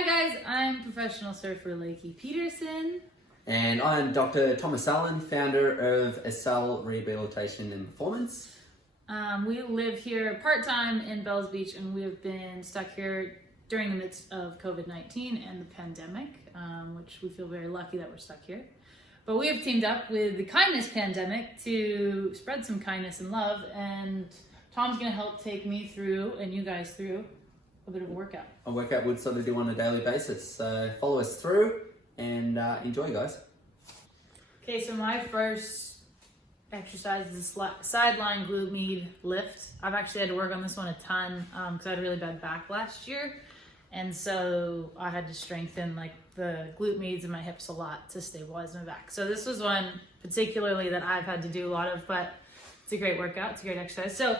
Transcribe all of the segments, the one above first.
Hi guys, I'm professional surfer Lakey Peterson. And I'm Dr. Thomas Allen, founder of Accel Rehabilitation and Performance. We live here part-time in Bells Beach, and we have been stuck here during the midst of COVID-19 and the pandemic, which we feel very lucky that we're stuck here. But we have teamed up with the Kindness Pandemic to spread some kindness and love, and Tom's going to help take me through, and you guys through, a bit of a workout. A workout we'd sort of do on a daily basis. So follow us through and enjoy, guys. Okay, so my first exercise is a sideline glute med lift. I've actually had to work on this one a ton because I had a really bad back last year. And so I had to strengthen like the glute meds and my hips a lot to stabilize my back. So this was one particularly that I've had to do a lot of, but it's a great workout. It's a great exercise. So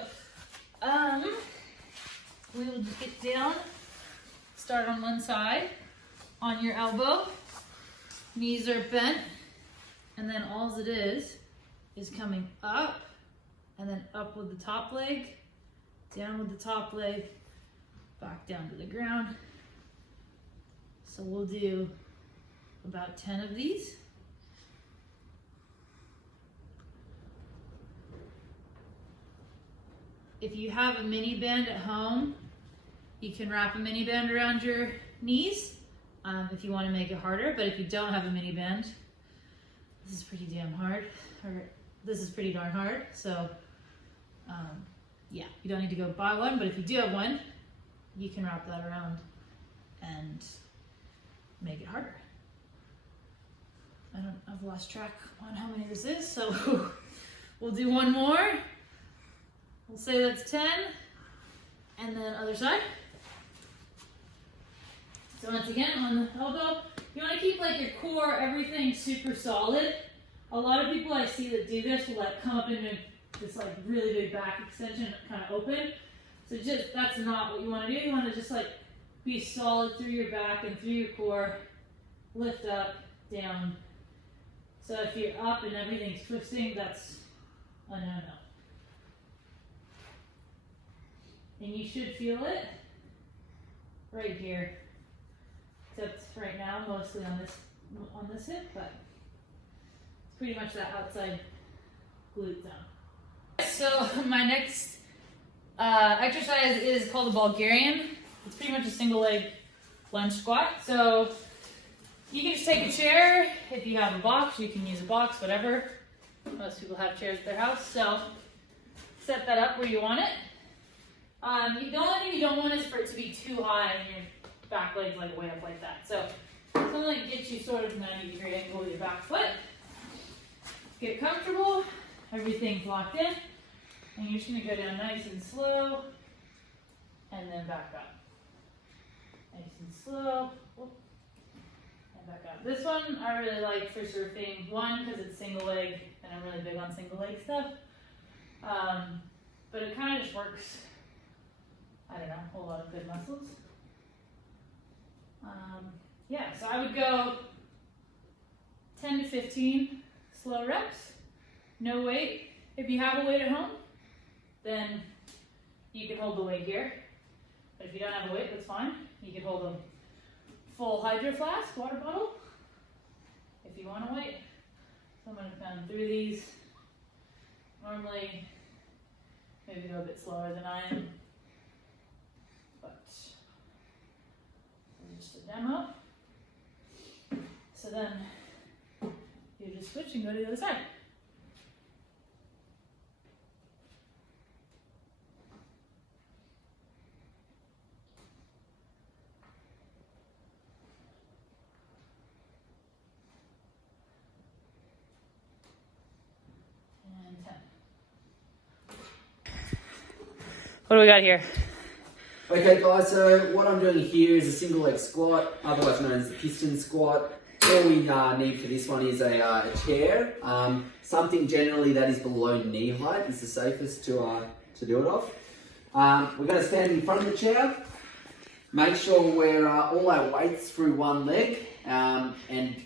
we will get down, start on one side, on your elbow, knees are bent, and then all it is coming up, and then up with the top leg, down with the top leg, back down to the ground. So we'll do about 10 of these. If you have a mini band at home, you can wrap a mini band around your knees if you want to make it harder. But if you don't have a mini band, this is pretty damn hard, or this is pretty darn hard. So yeah, you don't need to go buy one, but if you do have one, you can wrap that around and make it harder. I've lost track on how many this is, so we'll do one more. We'll say that's 10, and then other side. So once again, on the elbow, you want to keep like your core, everything super solid. A lot of people I see that do this will like come up into this like really big back extension, kind of open. So just, that's not what you want to do. You want to just like be solid through your back and through your core, lift up, down. So if you're up and everything's twisting, that's a no-no. And you should feel it right here, except right now mostly on this hip, but it's pretty much that outside glute zone. So my next exercise is called a Bulgarian. It's pretty much a single leg lunge squat. So you can just take a chair. If you have a box, you can use a box, whatever. Most people have chairs at their house, so set that up where you want it. The only thing you don't want is for it to be too high and your back leg's like way up like that. So something that gets you sort of 90-degree angle with your back foot. Get comfortable, everything's locked in, and you're just gonna go down nice and slow, and then back up. Nice and slow, and back up. This one I really like for surfing, one, because it's single leg, and I'm really big on single leg stuff. But it kind of just works, I don't know, a whole lot of good muscles. Yeah, so I would go 10 to 15 slow reps, no weight. If you have a weight at home, then you can hold the weight here. But if you don't have a weight, that's fine. You can hold a full hydro flask, water bottle, if you want a weight. So I'm gonna come through these. Normally, maybe go a bit slower than I am. But just a demo. So then you just switch and go to the other side. And 10. What do we got here? Okay guys, so what I'm doing here is a single leg squat, otherwise known as the piston squat. All we need for this one is a chair. Something generally that is below knee height is the safest to do it off. We're going to stand in front of the chair. Make sure we're all our weights through one leg and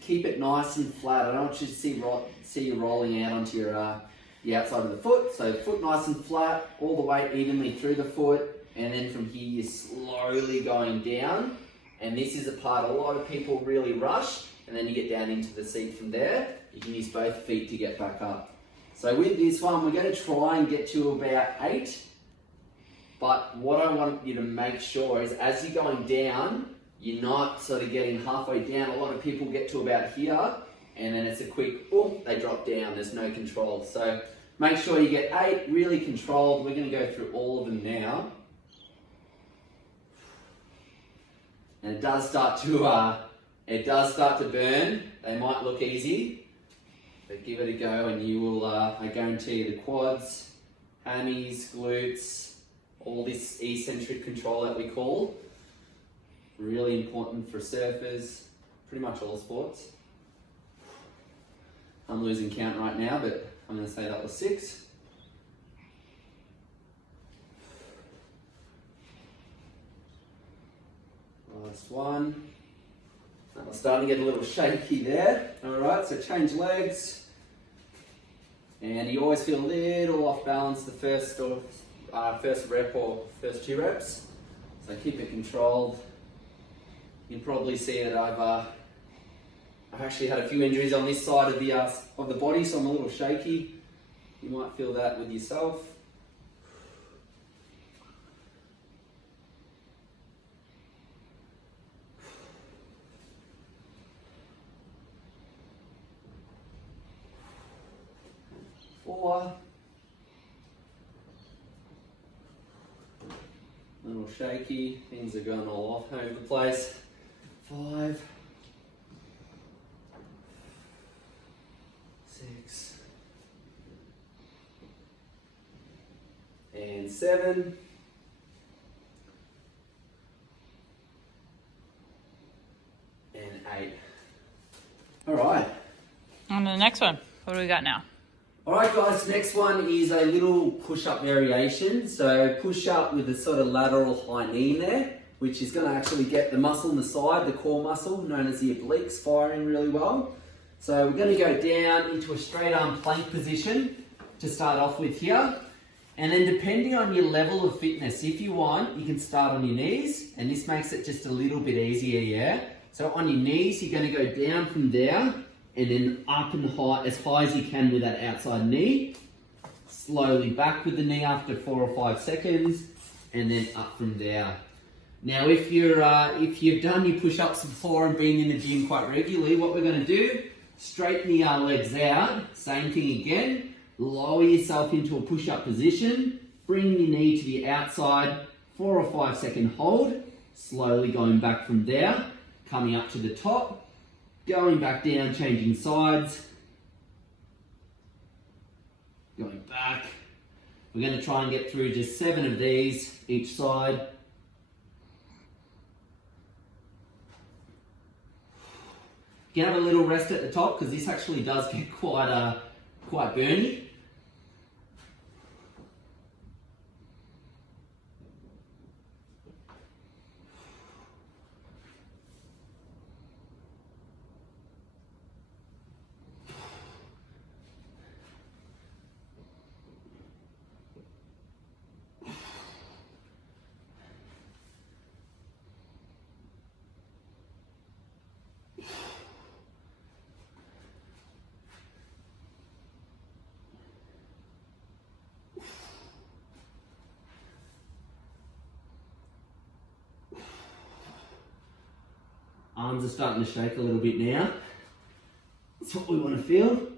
keep it nice and flat. I don't want you to see you rolling out onto the outside of the foot. So foot nice and flat, all the weight evenly through the foot, and then from here you're slowly going down And this is a part a lot of people really rush, and then you get down into the seat from there. You can use both feet to get back up. So with this one, we're going to try and get to about 8. But what I want you to make sure is as you're going down, you're not sort of getting halfway down. A lot of people get to about here, and then it's a quick, boom, they drop down. There's no control. So make sure you get 8 really controlled. We're going to go through all of them now. And it does start to burn. They might look easy, but give it a go and you will, I guarantee you, the quads, hammies, glutes, all this eccentric control that we call, really important for surfers, pretty much all sports. I'm losing count right now, but I'm going to say that was 6. Last one. I'm starting to get a little shaky there. Alright, so change legs. And you always feel a little off balance the first rep or first 2 reps. So keep it controlled. You can probably see that I've actually had a few injuries on this side of the body, so I'm a little shaky. You might feel that with yourself. A little shaky, things are going all off over the place. 5, 6, and 7, and 8. All right. On to the next one. What do we got now? Alright guys, next one is a little push-up variation. So push-up with a sort of lateral high knee in there, which is going to actually get the muscle in the side, the core muscle, known as the obliques, firing really well. So we're going to go down into a straight arm plank position to start off with here. And then depending on your level of fitness, if you want, you can start on your knees, and this makes it just a little bit easier, yeah? So on your knees, you're going to go down from there, and then up and high, as high as you can with that outside knee. Slowly back with the knee after 4 or 5 seconds, and then up from there. Now, if you've done your push-ups before and been in the gym quite regularly, what we're going to do, straighten your legs out, same thing again, lower yourself into a push-up position, bring your knee to the outside, 4 or 5 second hold, slowly going back from there, coming up to the top, going back down, changing sides, going back. We're going to try and get through just 7 of these each side. You can have a little rest at the top because this actually does get quite burny. Arms are starting to shake a little bit now. That's what we want to feel.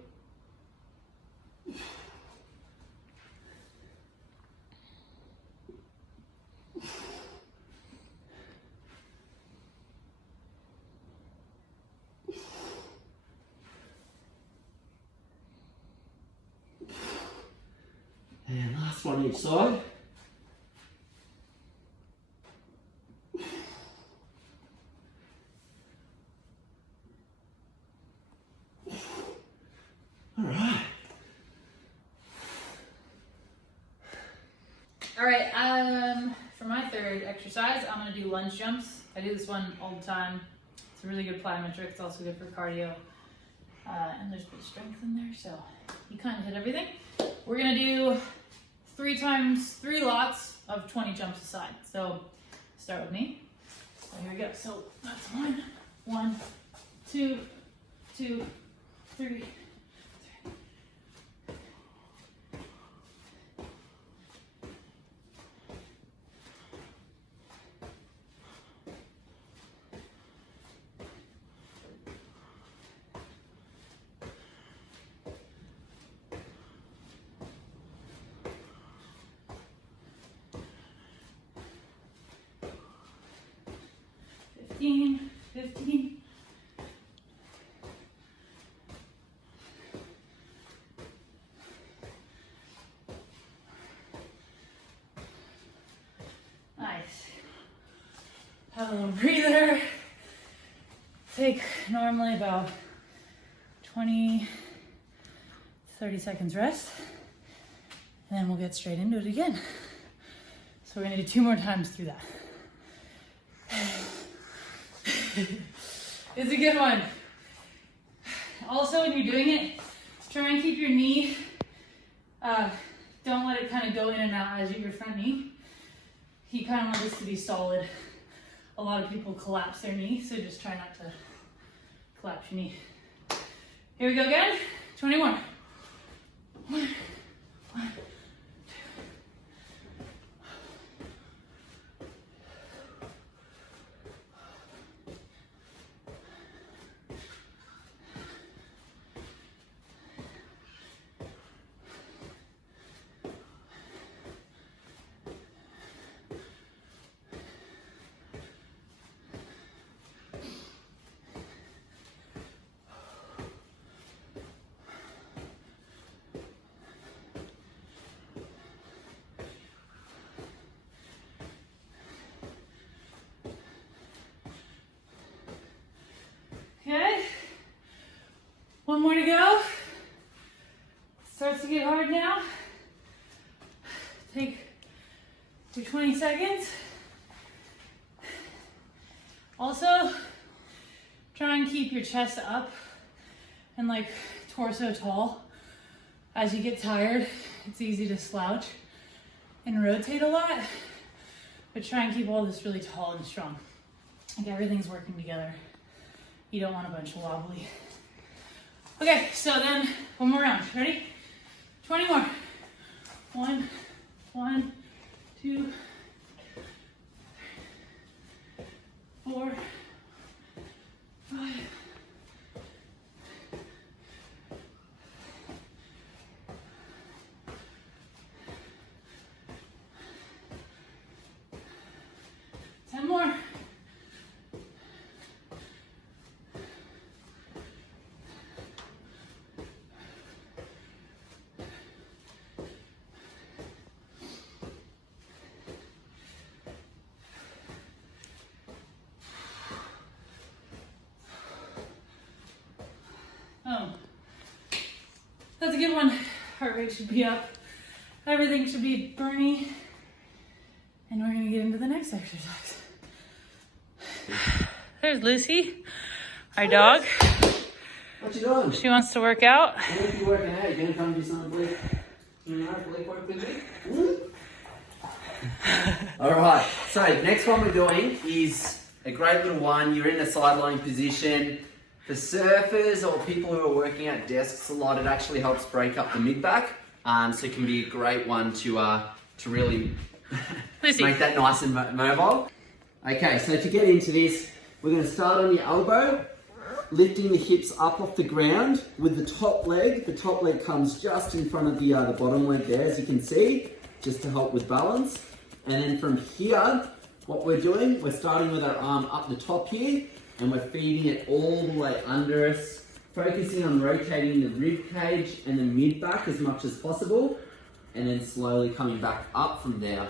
And last one each side. Alright, for my third exercise, I'm going to do lunge jumps. I do this one all the time. It's a really good plyometric. It's also good for cardio. And there's good strength in there, so you kind of hit everything. We're going to do 3 lots of 20 jumps a side. So start with me. Here we go. So that's 1, 1, 2, 2, 3. 15, 15. Nice. Have a little breather. Take normally about 20, 30 seconds rest. And then we'll get straight into it again. So we're gonna do 2 more times through that. It's a good one. Also, when you're doing it, try and keep your knee, don't let it kind of go in and out as your front knee. You kind of want this to be solid. A lot of people collapse their knee, so just try not to collapse your knee. Here we go again, 20 more. 1, 1. 1 more to go. Starts to get hard now. Take your 20 seconds. Also, try and keep your chest up and like torso tall. As you get tired, it's easy to slouch and rotate a lot, but try and keep all this really tall and strong. Like everything's working together. You don't want a bunch of wobbly. Okay, so then 1 more round. Ready? 20 more. 1, 1, 2, 4, 5. 10 more. That's a good one. Heart rate should be up. Everything should be burning. And we're gonna get into the next exercise. There's Lucy, our dog. What you doing? She wants to work out. What are you working out? You gonna come do something leg work with me? Alright, so next one we're doing is a great little one. You're in a sideline position. For surfers or people who are working at desks a lot, it actually helps break up the mid-back. So it can be a great one to really make that nice and mobile. Okay, so to get into this, we're going to start on the elbow, lifting the hips up off the ground with the top leg. The top leg comes just in front of the bottom leg there, as you can see, just to help with balance. And then from here, what we're doing, we're starting with our arm up the top here, and we're feeding it all the way under us, focusing on rotating the rib cage and the mid-back as much as possible, and then slowly coming back up from there.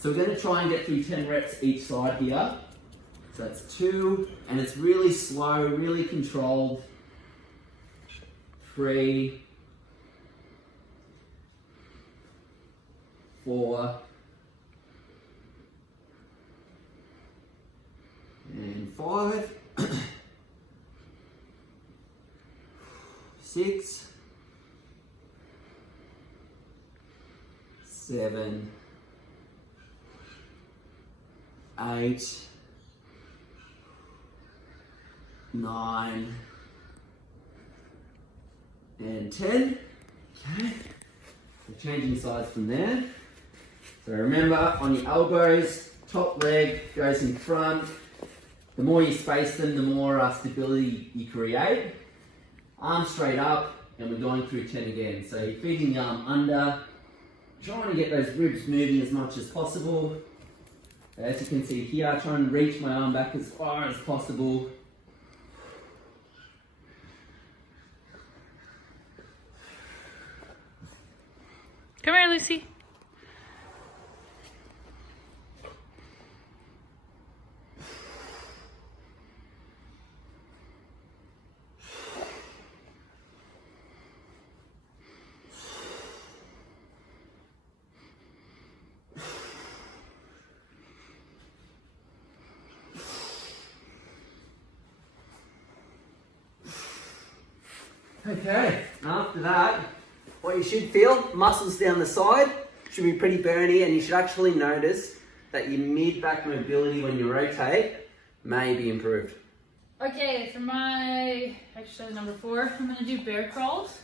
So we're going to try and get through 10 reps each side here. So that's 2, and it's really slow, really controlled. 3, 4, and 5, 6, 7, 8, 9, and 10. Okay. So changing sides from there. So remember, on your elbows, top leg goes in front. The more you space them, the more stability you create. Arm straight up, and we're going through 10 again. So you're feeding the arm under, trying to get those ribs moving as much as possible. As you can see here, trying to reach my arm back as far as possible. Come here, Lucy. Okay, after that, what you should feel, muscles down the side, should be pretty burny, and you should actually notice that your mid-back mobility when you rotate may be improved. Okay, for my exercise number 4, I'm gonna do bear crawls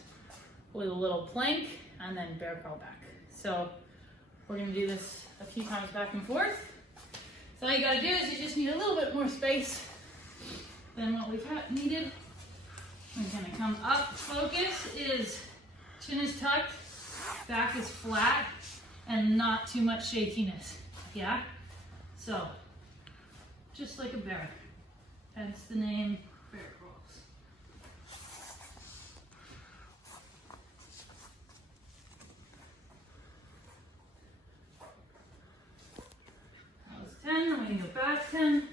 with a little plank and then bear crawl back. So we're gonna do this a few times back and forth. So all you gotta do is you just need a little bit more space than what we've needed. We're gonna come up. Focus is chin is tucked, back is flat, and not too much shakiness. Yeah? So, just like a bear. Hence the name bear crawls. That was 10, then we can go back 10.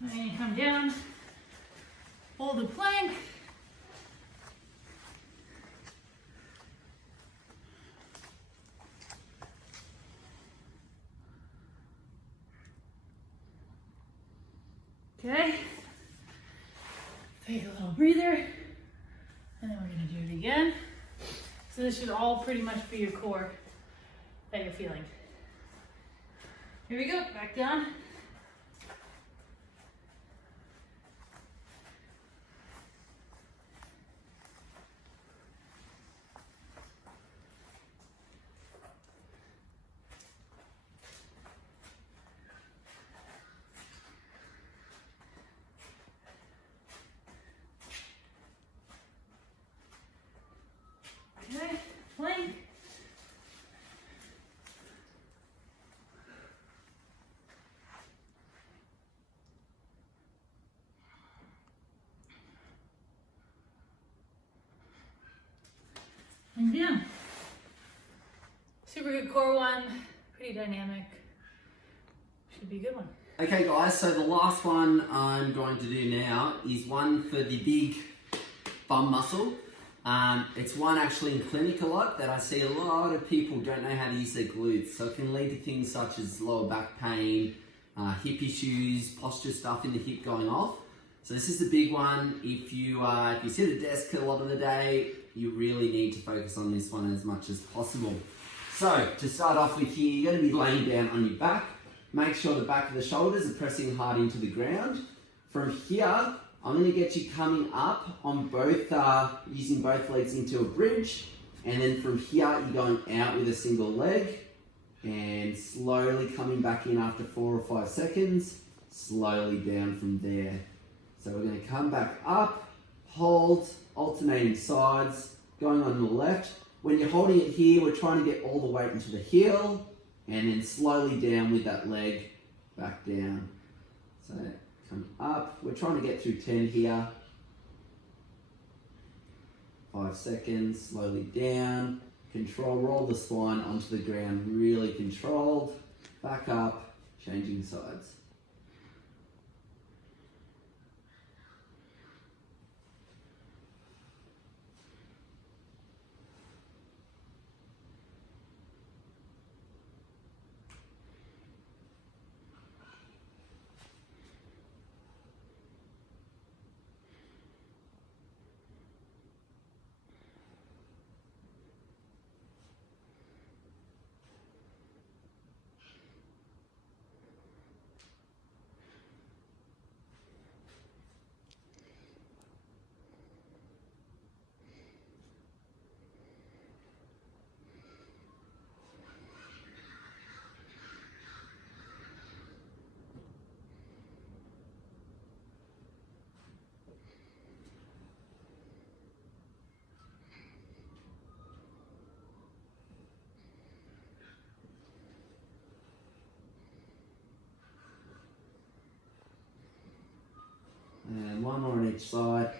And then you come down, hold the plank. Okay, take a little breather, and then we're gonna do it again. So this should all pretty much be your core that you're feeling. Here we go, back down. Okay, plank. And down. Super good core one, pretty dynamic. Should be a good one. Okay guys, so the last one I'm going to do now is one for the big bum muscle. It's one actually in clinic a lot that I see a lot of people don't know how to use their glutes. So it can lead to things such as lower back pain, hip issues, posture stuff in the hip going off. So this is the big one. If you sit at a desk a lot of the day, you really need to focus on this one as much as possible. So to start off with here, you're going to be laying down on your back. Make sure the back of the shoulders are pressing hard into the ground. From here, I'm going to get you coming up on both, using both legs into a bridge. And then from here, you're going out with a single leg and slowly coming back in after 4 or 5 seconds, slowly down from there. So we're going to come back up, hold, alternating sides, going on the left. When you're holding it here, we're trying to get all the weight into the heel and then slowly down with that leg back down. So come up, we're trying to get through 10 here. 5 seconds, slowly down. Control, roll the spine onto the ground, really controlled. Back up, changing sides. And one more on each side.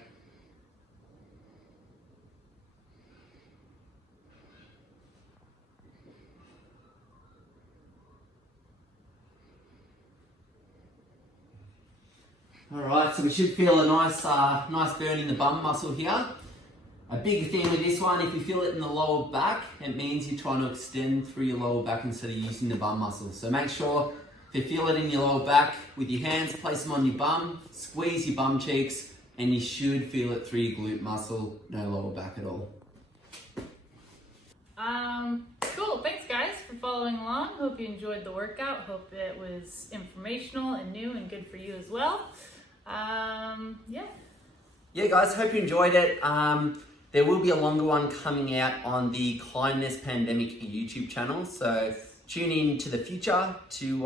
Alright, so we should feel a nice burn in the bum muscle here. A big thing with this one, if you feel it in the lower back, it means you're trying to extend through your lower back instead of using the bum muscle. So make sure if you feel it in your lower back, with your hands, place them on your bum, squeeze your bum cheeks, and you should feel it through your glute muscle, no lower back at all. Cool, thanks guys for following along. Hope you enjoyed the workout. Hope it was informational and new and good for you as well. Yeah guys, hope you enjoyed it. There will be a longer one coming out on the Kindness Pandemic YouTube channel, so tune in to the future to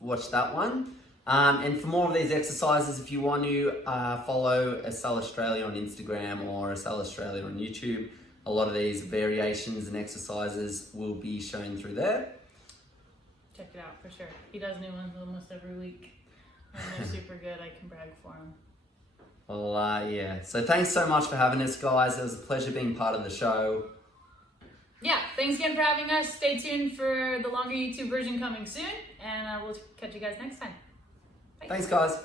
watch that one. And for more of these exercises, if you want to follow Accel Australia on Instagram or Accel Australia on YouTube, a lot of these variations and exercises will be shown through there. Check it out for sure. He does new ones almost every week, and they're super good. I can brag for him. Well, yeah. So thanks so much for having us, guys. It was a pleasure being part of the show. Yeah, thanks again for having us. Stay tuned for the longer YouTube version coming soon, and we'll catch you guys next time. Bye. Thanks, guys.